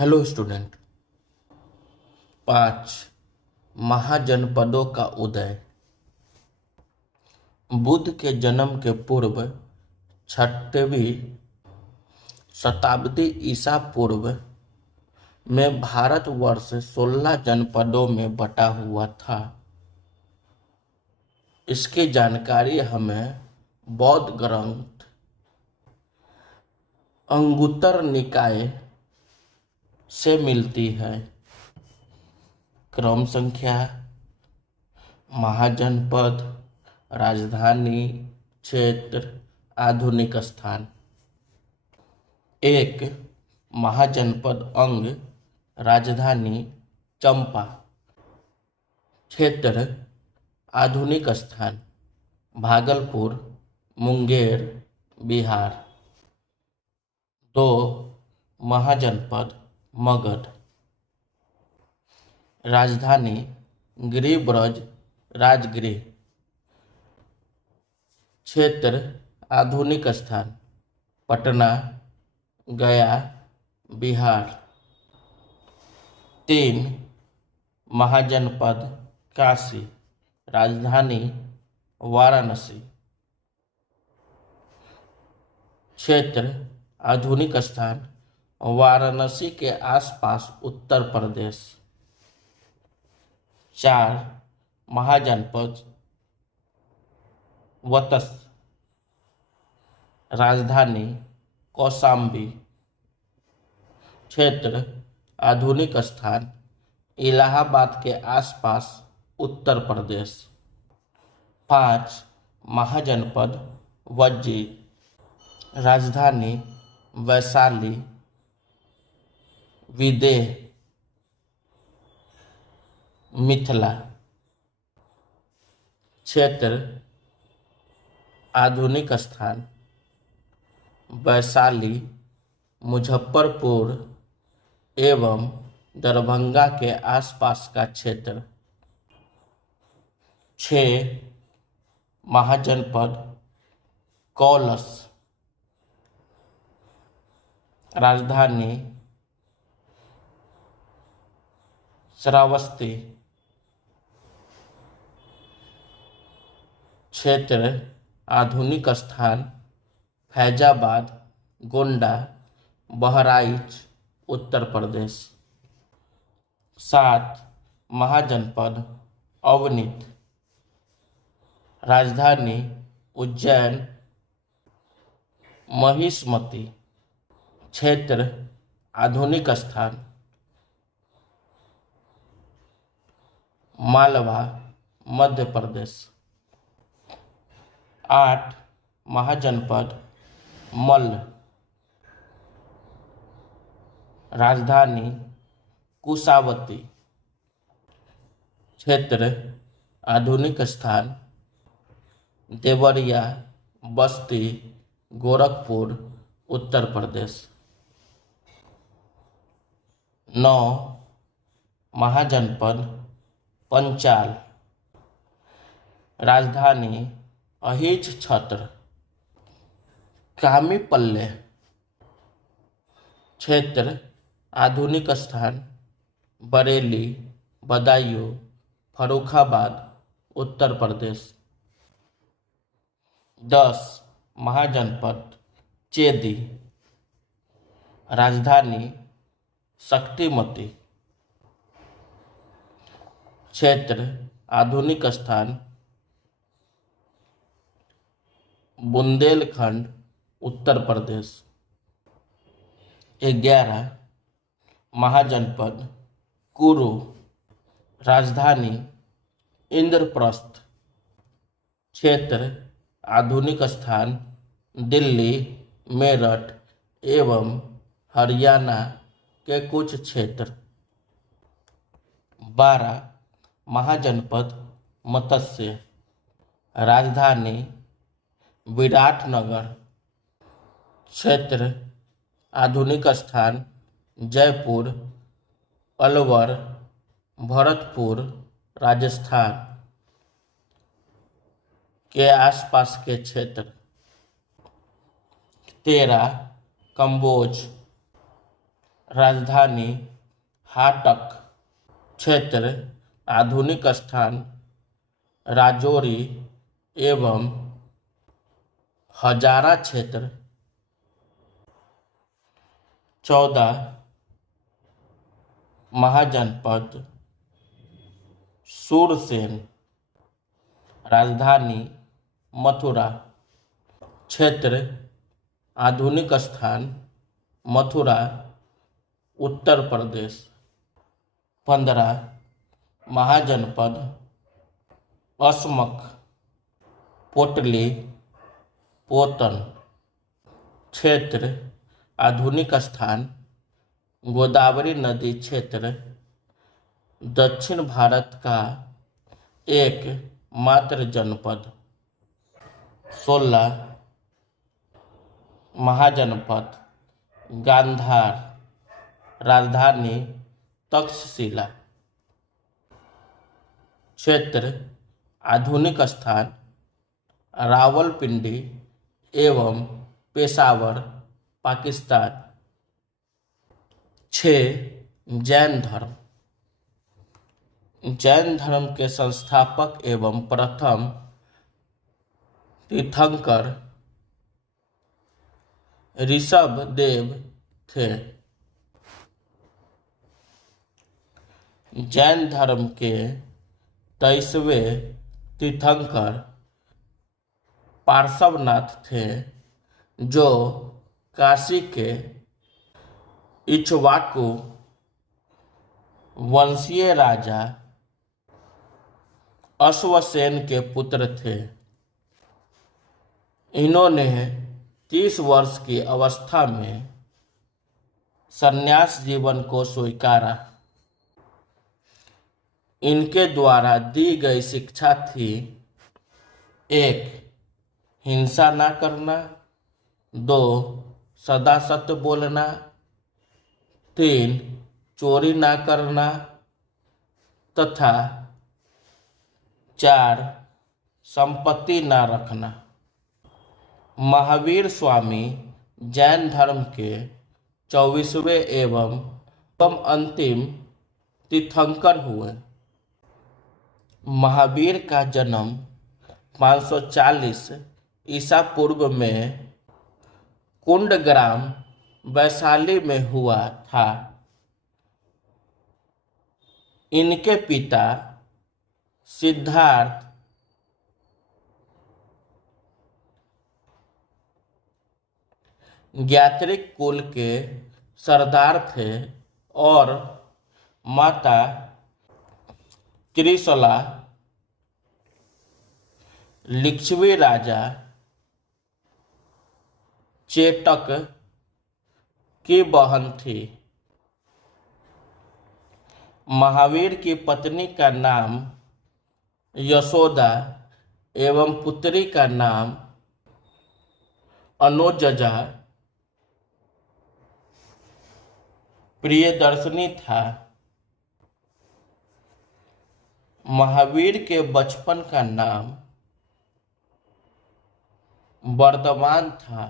Hello student. 5 महाजनपदों का उदय। बुद्ध के जन्म के पूर्व 6वीं शताब्दी ईसा पूर्व में भारतवर्ष 16 जनपदों में बटा हुआ था। इसकी जानकारी हमें बौद्ध ग्रंथ अंगुत्तर निकाय से मिलती है। क्रम संख्या, महाजनपद, राजधानी क्षेत्र, आधुनिक स्थान। 1 महाजनपद अंग, राजधानी चंपा, क्षेत्र आधुनिक स्थान भागलपुर, मुंगेर, बिहार। 2 महाजनपद मगध, राजधानी गिरिब्रज राजगृह, क्षेत्र आधुनिक स्थान पटना, गया, बिहार। 3 महाजनपद काशी, राजधानी वाराणसी, क्षेत्र आधुनिक स्थान वाराणसी के आसपास उत्तर प्रदेश। 4 महाजनपद वत्स, राजधानी कौशाम्बी, क्षेत्र आधुनिक स्थान इलाहाबाद के आसपास उत्तर प्रदेश। 5 महाजनपद वज्जी, राजधानी वैशाली, विदेह, मिथिला, क्षेत्र आधुनिक स्थान वैशाली, मुजफ्फरपुर एवं दरभंगा के आसपास का क्षेत्र। 6 महाजनपद कौलस, राजधानी श्रावस्ती, क्षेत्र आधुनिक स्थान फैजाबाद, गोंडा, बहराइच, उत्तर प्रदेश। 7 महाजनपद अवनीत, राजधानी उज्जैन, महिष्मती, क्षेत्र आधुनिक स्थान मालवा, मध्य प्रदेश। 8 महाजनपद मल्ल, राजधानी कुशावती, क्षेत्र आधुनिक स्थान देवरिया, बस्ती, गोरखपुर, उत्तर प्रदेश। 9 महाजनपद पंचाल, राजधानी अहिच छत्र, कामीपल्ले, क्षेत्र आधुनिक स्थान बरेली, बदायूं, फर्रुखाबाद, उत्तर प्रदेश। 10 महाजनपद चेदी, राजधानी शक्तिमती, क्षेत्र आधुनिक स्थान बुंदेलखंड, उत्तर प्रदेश। 11 महाजनपद कुरु, राजधानी इंद्रप्रस्थ, क्षेत्र आधुनिक स्थान दिल्ली, मेरठ एवं हरियाणा के कुछ क्षेत्र। 12 महाजनपद मत्स्य, राजधानी विराटनगर, क्षेत्र आधुनिक स्थान जयपुर, अलवर, भरतपुर, राजस्थान के आसपास के क्षेत्र। 13 कम्बोज, राजधानी हाटक क्षेत्र आधुनिक स्थान राजौरी एवं हजारा क्षेत्र। 14 महाजनपद सूरसेन राजधानी मथुरा क्षेत्र आधुनिक स्थान मथुरा उत्तर प्रदेश। 15 महाजनपद असमक पोटली पोतन क्षेत्र आधुनिक स्थान गोदावरी नदी क्षेत्र दक्षिण भारत का एक मात्र जनपद। 16 महाजनपद गांधार राजधानी तक्षशिला क्षेत्र आधुनिक स्थान रावलपिंडी एवं पेशावर पाकिस्तान। 6 जैन धर्म। जैन धर्म के संस्थापक एवं प्रथम तीर्थंकर ऋषभदेव थे। जैन धर्म के 23वें तीर्थंकर पार्श्वनाथ थे, जो काशी के इक्ष्वाकु वंशीय राजा अश्वसेन के पुत्र थे। इन्होंने 30 वर्ष की अवस्था में संन्यास जीवन को स्वीकारा। इनके द्वारा दी गई शिक्षा थी: 1 हिंसा ना करना, 2 सदा सत्य बोलना, 3 चोरी ना करना तथा 4 संपत्ति ना रखना। महावीर स्वामी जैन धर्म के 24वें एवं अंतिम तीर्थंकर हुए। महावीर का जन्म 540 ईसा पूर्व में कुंडग्राम वैशाली में हुआ था। इनके पिता सिद्धार्थ ज्ञात्रिक कुल के सरदार थे और माता त्रिशला लिच्छवी राजा चेटक की बहन थी। महावीर की पत्नी का नाम यशोदा एवं पुत्री का नाम अनुजजा प्रियदर्शनी था। महावीर के बचपन का नाम वर्धमान था।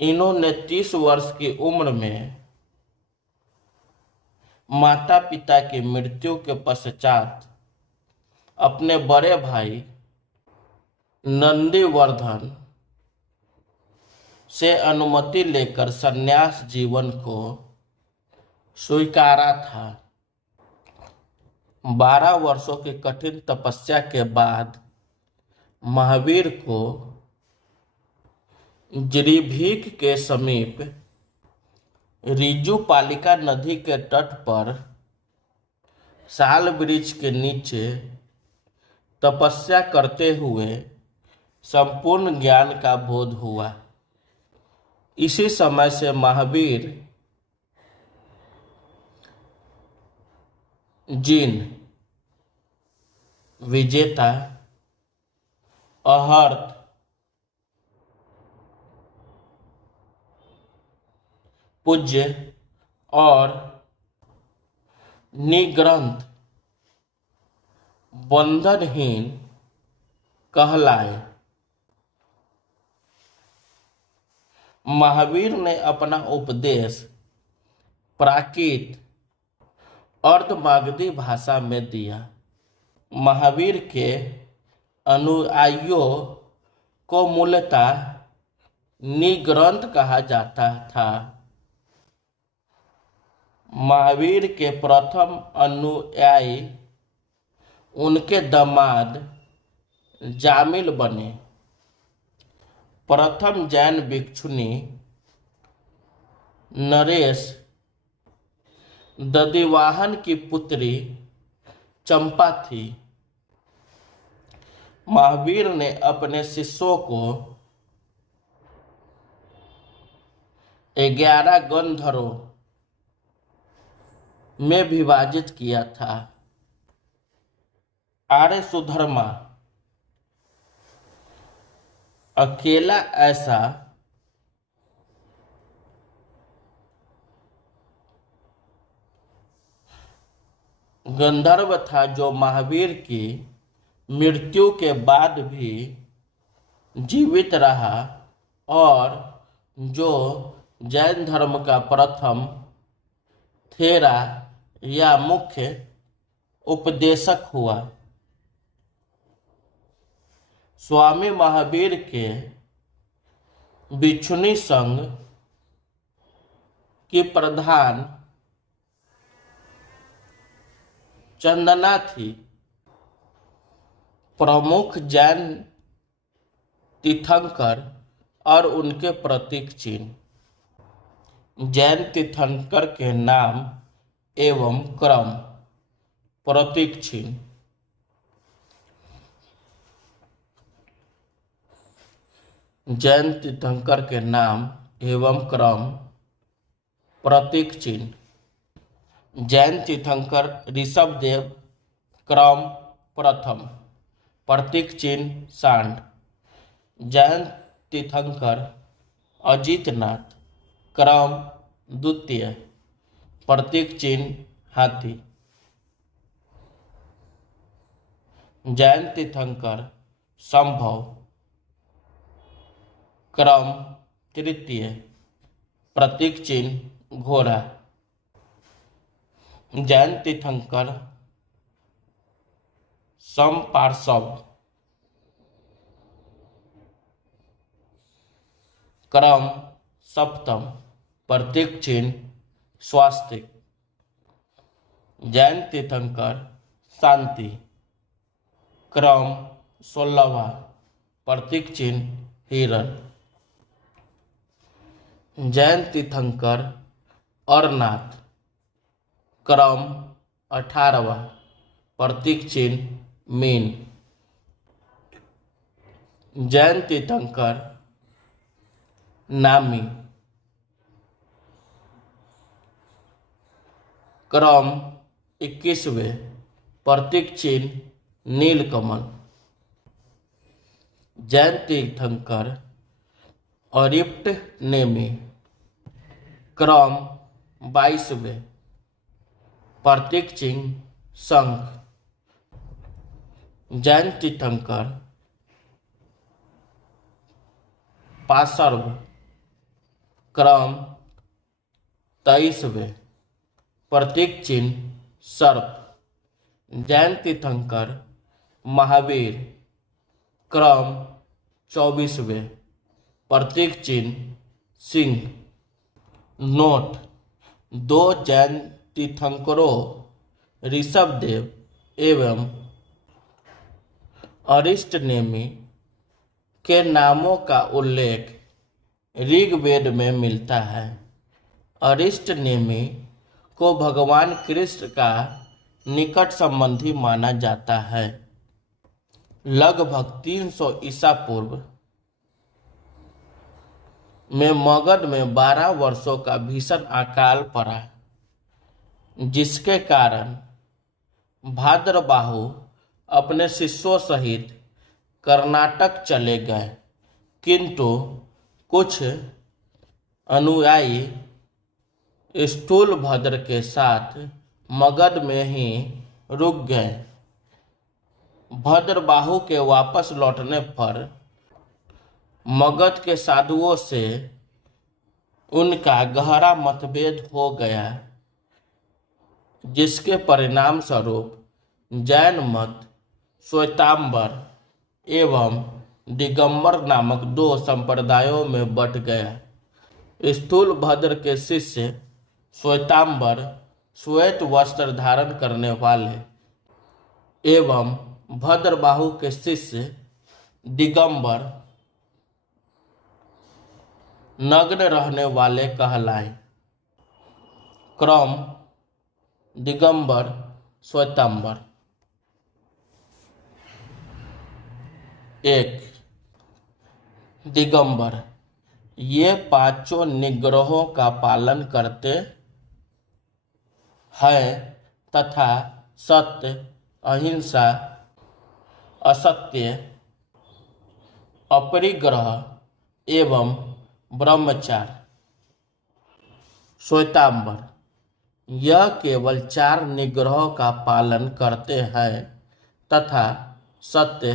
इन्होंने 30 वर्ष की उम्र में माता पिता की मृत्यु के पश्चात अपने बड़े भाई नंदीवर्धन से अनुमति लेकर संन्यास जीवन को स्वीकारा था। 12 वर्षों की कठिन तपस्या के बाद महावीर को जिरीभीक के समीप रिजुपालिका नदी के तट पर साल वृक्ष के नीचे तपस्या करते हुए संपूर्ण ज्ञान का बोध हुआ। इसी समय से महावीर जिन विजेता अहर्त पूज्य और निग्रंथ बंधनहीन कहलाए। महावीर ने अपना उपदेश प्राकृत अर्धमागधी भाषा में दिया। महावीर के अनुयायियों को मूलतः निग्रंथ कहा जाता था। महावीर के प्रथम अनुयायी उनके दामाद जामिल बने। प्रथम जैन भिक्षुनी नरेश दधिवाहन की पुत्री चंपा थी। महावीर ने अपने शिष्यों को 11 गंधर्वों में विभाजित किया था। आर्य सुधर्मा अकेला ऐसा गंधर्व था जो महावीर की मृत्यु के बाद भी जीवित रहा और जो जैन धर्म का प्रथम थेरा या मुख्य उपदेशक हुआ। स्वामी महावीर के भिक्षुनी संघ की प्रधान चंदना थी। प्रमुख जैन तीर्थंकर और उनके प्रतीक चिन्ह। जैन तीर्थंकर के नाम एवं क्रम प्रतीक चिन्ह। जैन तीर्थंकर के नाम एवं क्रम प्रतीक चिन्ह। जैन तीर्थंकर ऋषभदेव क्रम प्रथम प्रतीक चिन्ह सांड। जैन तीर्थंकर अजितनाथ क्रम द्वितीय प्रतीक चिन्ह हाथी। जैन तीर्थंकर संभव क्रम तृतीय प्रतीक चिन्ह घोड़ा। जैन तीर्थंकर समपार्श्व क्रम सप्तम प्रतीक चिन्ह स्वास्तिक। जैन तीर्थंकर शांति क्रम 16वां प्रतीक चिन्ह हिरण। जैन तीर्थंकर अरनाथ क्रम 18वां प्रतीक चिन्ह मीन। जैन तीर्थंकर नामी क्रम 21वें प्रतीक चिन्ह नीलकमल। जैन तीर्थंकर अरिप्ट नेमी क्रम 22वें प्रतीक चिन्ह शंख। जैन तीर्थंकर पार्श्व क्रम 23वें प्रतीक चिन्ह सर्प। जैन तीर्थंकर महावीर क्रम 24वें प्रतीक चिन्ह सिंह। नोट: 2 जैन तीर्थंकरों ऋषभदेव एवं अरिष्टनेमि के नामों का उल्लेख ऋग्वेद में मिलता है। अरिष्टनेमि को भगवान कृष्ण का निकट संबंधी माना जाता है। लगभग 300 ईसा पूर्व में मगध में 12 वर्षों का भीषण अकाल पड़ा, जिसके कारण भाद्रबाहु अपने शिष्यों सहित कर्नाटक चले गए, किंतु कुछ अनुयायी स्थूलभद्र के साथ मगध में ही रुक गए। भद्रबाहु के वापस लौटने पर मगध के साधुओं से उनका गहरा मतभेद हो गया, जिसके परिणाम स्वरूप जैन मत श्वेतांबर एवं दिगंबर नामक दो संप्रदायों में बंट गया। स्थूलभद्र के शिष्य श्वेतांबर श्वेत वस्त्र धारण करने वाले एवं भद्रबाहु के शिष्य दिगंबर नग्न रहने वाले कहलाए। क्रम दिगंबर श्वेतांबर। 1. दिगंबर ये पांचों निग्रहों का पालन करते हैं तथा सत्य, अहिंसा, असत्य, अपरिग्रह एवं ब्रह्मचार्य। श्वेतांबर यह केवल 4 निग्रहों का पालन करते हैं तथा सत्य,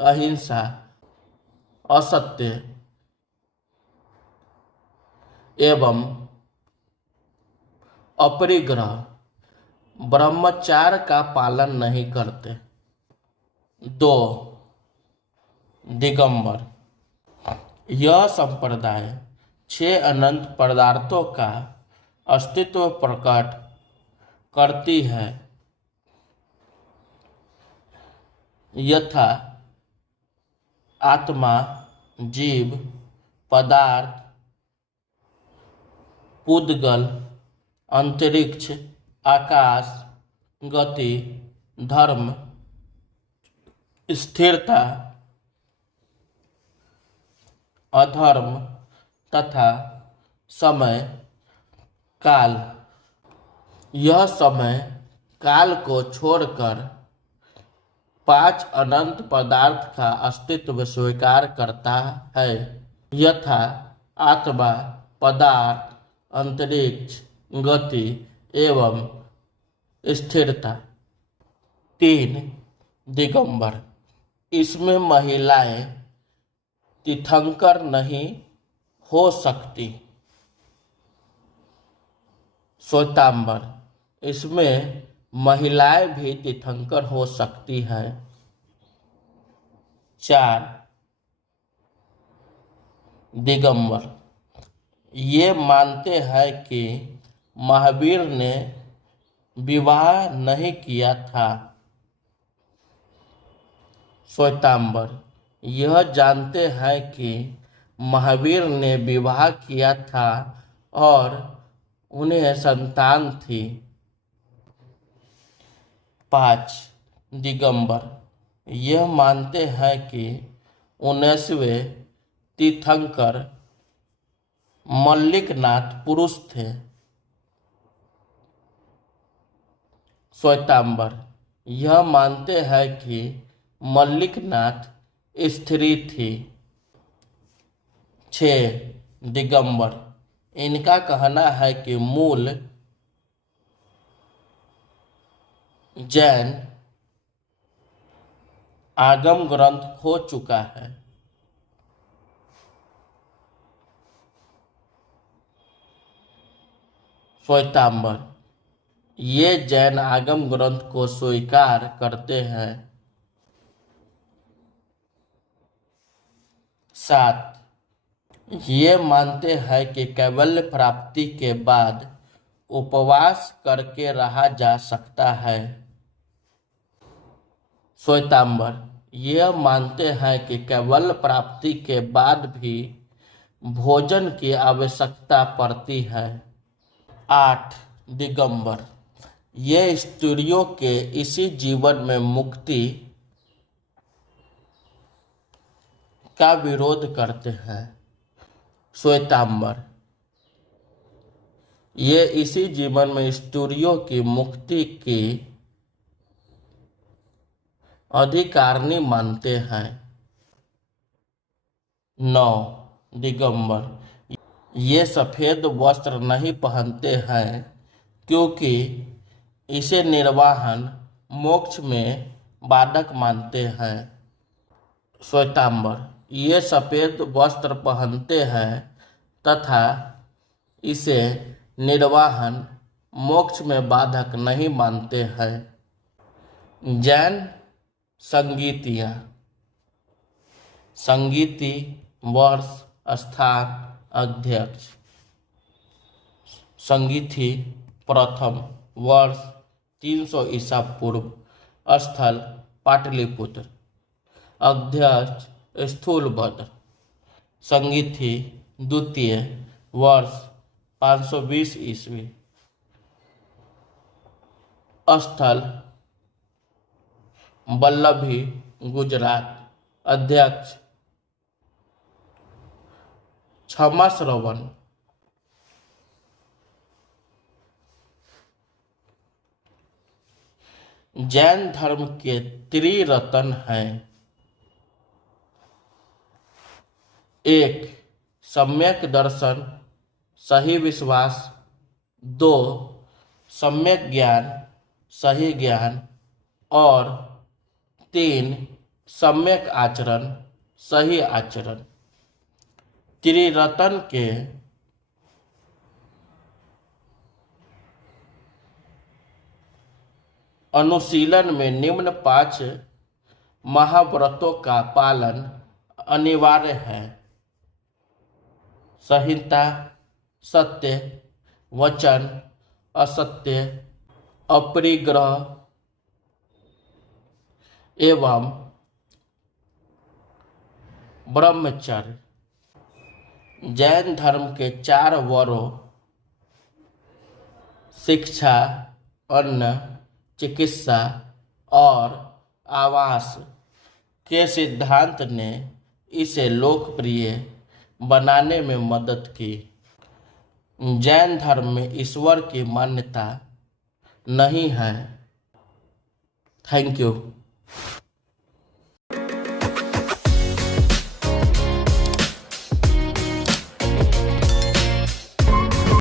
अहिंसा, असत्य एवं अपरिग्रह, ब्रह्मचार्य का पालन नहीं करते। 2. दिगंबर यह संप्रदाय 6 अनंत पदार्थों का अस्तित्व प्रकट करती है, यथा आत्मा, जीव, पदार्थ, पूदगल, अंतरिक्ष, आकाश, गति, धर्म, स्थिरता, अधर्म तथा समय काल। यह समय काल को छोड़कर 5 अनंत पदार्थ का अस्तित्व स्वीकार करता है, यथा आत्मा, पदार्थ, अंतरिक्ष, गति एवं स्थिरता। 3. दिगंबर इसमें महिलाएं तीर्थंकर नहीं हो सकती। श्वेतांबर इसमें महिलाएं भी तीर्थंकर हो सकती हैं। 4. दिगंबर ये मानते हैं कि महावीर ने विवाह नहीं किया था। श्वेतांबर यह जानते हैं कि महावीर ने विवाह किया था और उन्हें संतान थी। 5. दिगंबर यह मानते हैं कि 19वें तीर्थंकर मल्लिकनाथ पुरुष थे। श्वेतांबर यह मानते हैं कि मल्लिकनाथ स्त्री थी। 6. दिगंबर इनका कहना है कि मूल जैन आगम ग्रंथ खो चुका है। श्वेतांबर ये जैन आगम ग्रंथ को स्वीकार करते हैं। 7. ये मानते हैं कि कैवल्य प्राप्ति के बाद उपवास करके रहा जा सकता है। श्वेतांबर यह मानते हैं कि कैवल्य प्राप्ति के बाद भी भोजन की आवश्यकता पड़ती है। 8. दिगंबर ये स्त्रियों के इसी जीवन में मुक्ति का विरोध करते हैं। श्वेतांबर ये इसी जीवन में स्त्रियों की मुक्ति की अधिकारिणी मानते हैं। 9. दिगंबर ये सफेद वस्त्र नहीं पहनते हैं क्योंकि इसे निर्वाहन मोक्ष में बाधक मानते हैं। श्वेतांबर ये सफेद वस्त्र पहनते हैं तथा इसे निर्वाहन मोक्ष में बाधक नहीं मानते हैं। जैन संगीतिया, संगीति वर्ष स्थान अध्यक्ष। संगीति प्रथम वर्ष 300 ईसा पूर्व, स्थल पाटलिपुत्र, अध्यक्ष स्थूलभद्र। संगीति द्वितीय वर्ष 520 ईस्वी, स्थल वल्लभी गुजरात, अध्यक्ष क्षमा श्रवण। जैन धर्म के त्रिरत्न हैं। 1. सम्यक दर्शन सही विश्वास। 2. सम्यक ज्ञान सही ज्ञान। और 3. सम्यक आचरण सही आचरण। त्रिरत्न के अनुशीलन में निम्न 5 महाव्रतों का पालन अनिवार्य है। संहिता, सत्य, वचन, असत्य, अपरिग्रह एवं ब्रह्मचर्य। जैन धर्म के 4 वरों शिक्षा, अन्न, चिकित्सा और आवास के सिद्धांत ने इसे लोकप्रिय बनाने में मदद की। जैन धर्म में ईश्वर की मान्यता नहीं है। Thank you.